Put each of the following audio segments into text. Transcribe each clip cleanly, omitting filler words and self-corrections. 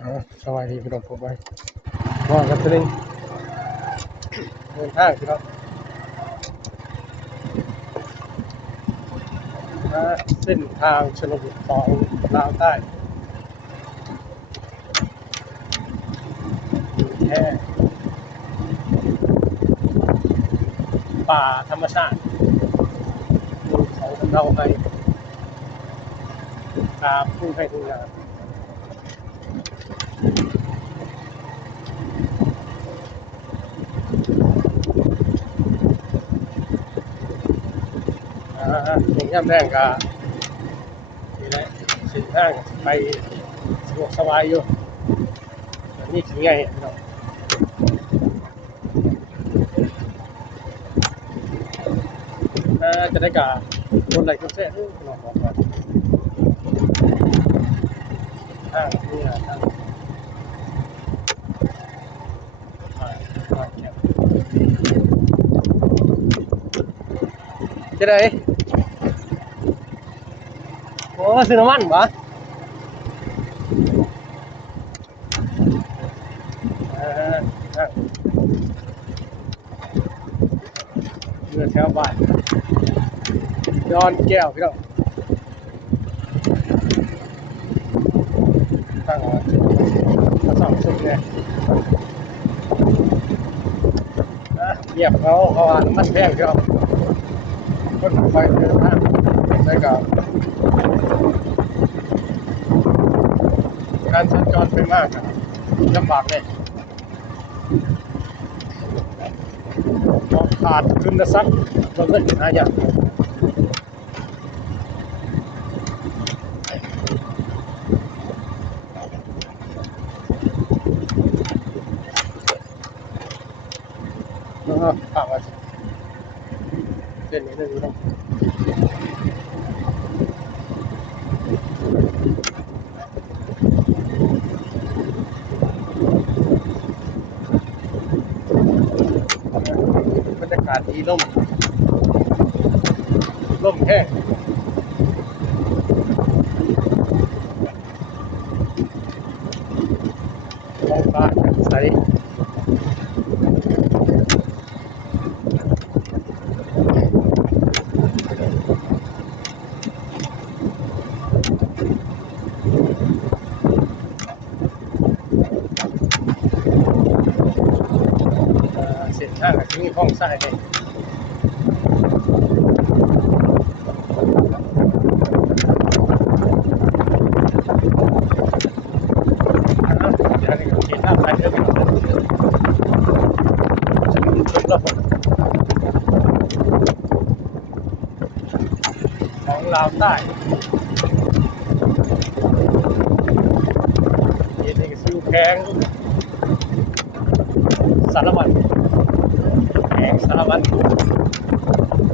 สวัสดีพี่น้องผมไปว่ากันตัวนึงเดินทางพี่น้องเส้นทางชนบทของลาวใต้แค่ป่าธรรมชาติภูเขาทำเราไปตามทุ่งไร่ทุ่งนาถึงย่ำแรงก็นี่แหละเส้นทางไปสะดวกสบายอยู่นี่ถึงไงพี่น้องจะได้กับคนไหลคนแท้พี่น้องบอกว่าทางนี่นะทางแคบจะได้โอ้ซื้อน้ำมันปะทางเรือแถวบ้านย้อนแก้วพี่น้องตั้งไว้กระสอบสุดเนี่ยเหยียบเขาว่าน้ำมันแพงพี่น้องคนไปเดินทางใช้กับการสัญจรไปมากครับลำบากเลยพอขาดทุนทรัพย์เราเงินหายากฝากมาเส้นนี้เลยพี่น้องบรรยากาศดีร่มแห้งท้องฟ้าแจ่มใสเส้นทางที่มีห้องทรายเนี่ยเดี๋ยวนี้ก็เห็นทางไปเรื่อยๆชนบทของลาวใต้เย็นนี่ซื้อแพงสารวัตรแพงสารวัตร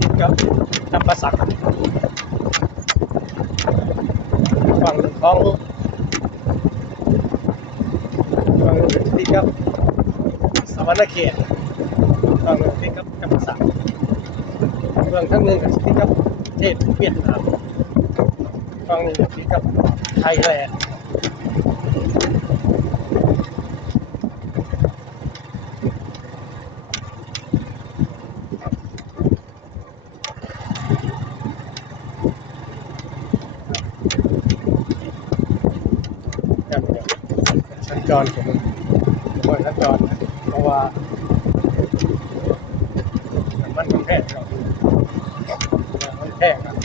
ติดกับจำปาสักฝั่งหนึ่งของฝั่งหนึ่งติดกับสวรรณเขตฝั่งหนึ่งติดกับจำปาสักเมืองทั้งหนึ่งกับติดกับประเทศเวียดนามฝั่งหนึ่งติดกับไทยแลนด์สัญจรผมบ่อยสัญจรเพราะว่ามันแพงเรามันแพงครับ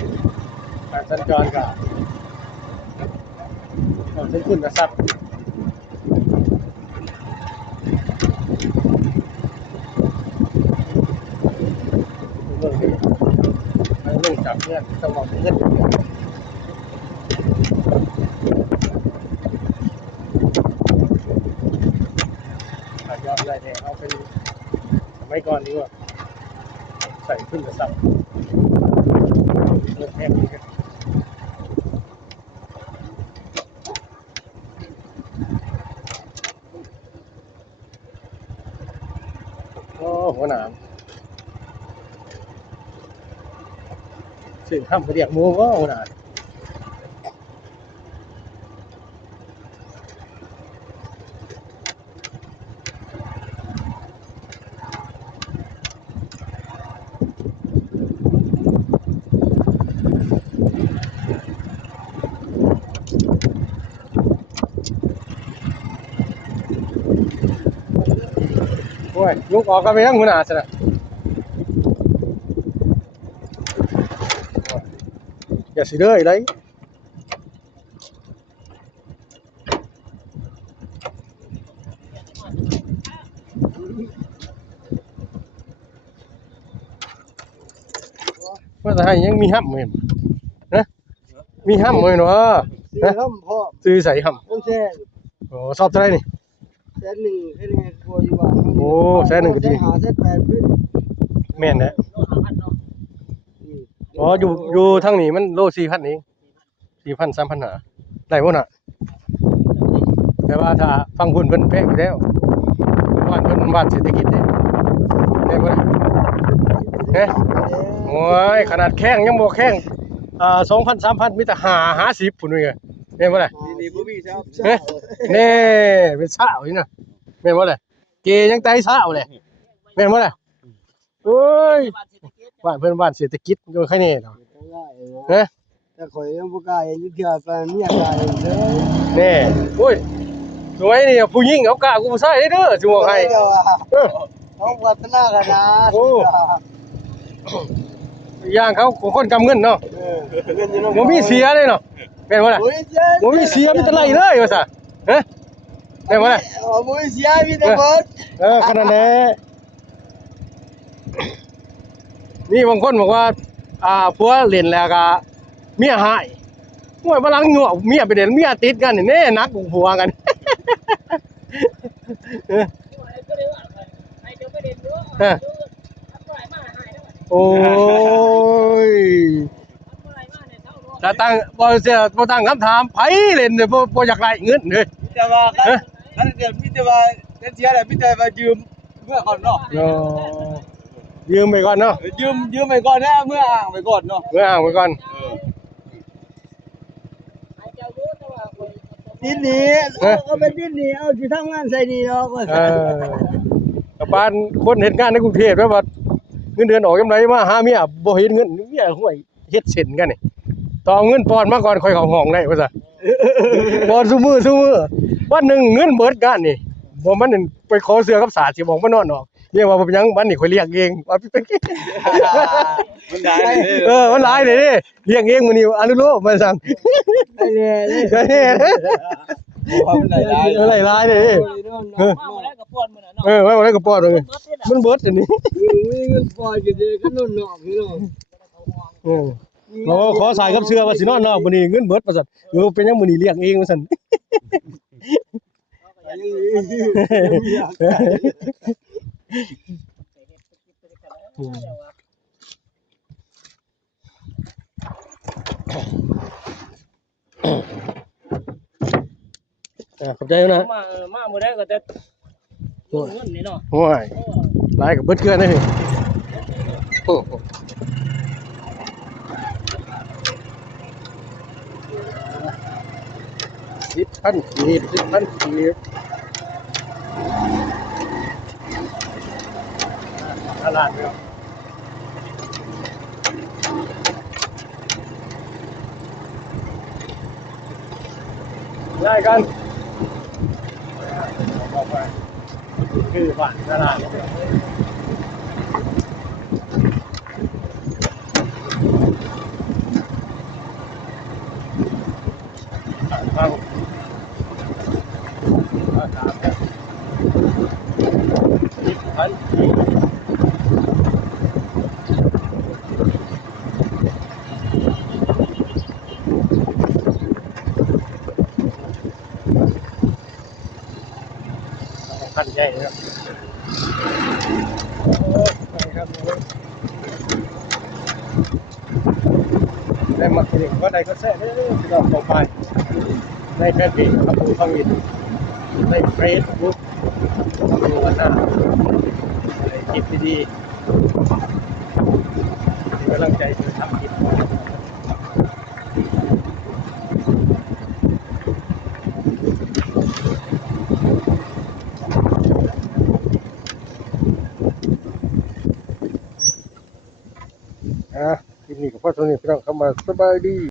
การสัญจรกับเราใช้คุณทรัพย์เรื่องนี้มันเรื่องจับเงื่อนต้องบอกเงื่อนยอดรายได้เอาเป็นสมัยก่อนดีกว่าใส่ขึ้นทรัพย์เรื่องแพงดีครับโอ้หัวหนามสิ่งทำเรียกมูก็หัวหนาม อ้ยยุกออกกันไปยังหัวหน้าซะนะอย่าสิเด้อไดว่าแต่ให้ยังมีห้ำเหมือนนะมีห้ำเหมือนวะ ซื้อห้ำพ่อ ซื้อใส่ห้ น้ำแช่ ำโอ้ชอบเท่าไหรนี่ แสนหนึ่งแค่นี้กลัวอยู่บ้าน โอ้แสนหนึ่งก็ดี หาแสนแปดขึ้น แม่นนะอ๋ออยู่ทางนี้มันโล4,000นี้4,000 3,000หาได้บ่น่ะแต่ว่าถ้าฟังพุ่นเพิ่นแพงอยู่แล้วบ้านเพิ่นบ้านเศรษฐกิจเด้ได้บ่ล่ะเฮ้โอ้ยขนาดแข้งยังบ่แข้ง2,000 3,000มีแต่50พุ่นเว้ยแม่นบ่ล่ะ นี่บ่มีครับ เฮ้แน่เป็นสาวอยู่น่ะแม่นบ่ล่ะเกยังไตสาวเลยแม่นบ่ล่ะโอ้ยบ้านเพิ่นบ้านเศรษฐกิจอยู่ใครแน่เนาะเฮ้ แต่ข่อยยังบ่กล้าอยู่เทื่อไปเมียกล้าอยู่เด้อ แน่โอ้ยสวยนี่ผู้หญิงเอากะกูบ่ใส่เด้อสิบอกให้ เจ้าว่า เออ น้องวัฒนากันนะ โอ้ ย่างเขาคนกำเงินเนาะ เงินอยู่น้อง บ่มีเสียเลยเนาะแม่นบ่ล่ะ โอ้ยเจ๊ บ่มีเสียมีแต่ไหลเลยว่าซะฮะแม่นบ่ล่ะ บ่มีเสียมีแต่เบิด ขนาดนั้นนี่บางคนบอกว่าผัวเล่นแล้วก็เมียหายโอ้ยบ่ลังงัวเมียไปเด่นเมียติดกันนี่แน่นักของผัวกันเออเออโอ้ยถ้าตั้งบ่ตั้งคำถามไผเล่นเนี่ยบ่อยากได้เงินเด้ แต่ว่าคันเกิดมีแต่ว่าเสียแล้วมีแต่ว่ายืมเมื่อก่อนเนาะ เนาะยืมไปก่อนเนาะ ยืมไปก่อนนะเมื่ออ้างไปก่อนเนาะ เมื่ออ่างไปก่อน ดินนี่เอาเป็นดินนี่เอาสิทำงานใส่นี่เนาะก็ เออกับบ้านคนเฮ็ดงานในกรุงเทพแล้วว่าเงินเดือนออกยามใดมาหาเมียบ่เห็นเงินเมียห่วยเฮ็ดเส้นกันนี่ต้องเอาเงินปอนมาก่อนค่อยเข้าห้องได้ว่าซะปอนซุมื้อวันหนึงเงินเบิดกันนี่บ่มันนั่นไปขอเสื้อกับสาดสิบอกมานอนออกเรียกว่าบ่เป็นหยังบัดนี้ข่อยเรียกเองว่าเป็น มันได้ มันหลายเลยเด้เรียกเองมื้อนี้อนุโลมมาสั่ง ได้เลย ได้เด้ มันได้ หลายเลยว่าอะไรก็ปอดเลยมันเบิดอันนี้ มีเงินปล่อยกันเด้ก็นู่นเนาะพี่น้อง ขอสายกับเสื้อว่าสินอนนอกมื้อนี้เงินเบิดว่าซั่นเป็นหยังมื้อนี้เรียกเองว่าซั่นขอบใจนะ มาบ่ได้ก็แต่เงินนี่เนาะ โอ้ยหลายก็เบิดเกลือเลยโอ้10,000กีบ10,000กีบตลาดเนาะได้กันบอกว่าคือบ้านตลาดฟังถามกัน10,000พันใหญ่ครับได้มาคิดว่าได้ก็แซ่ได้ที่เราต่อไปในแฟนเพจครับผู้ฟังอินในเฟซบุ๊กดูวันหน้าคลิปดีๆกำลังใจจะทำคลิปคลิปนี้ก็พอเท่านี้พี่น้องเข้ามาสบายดี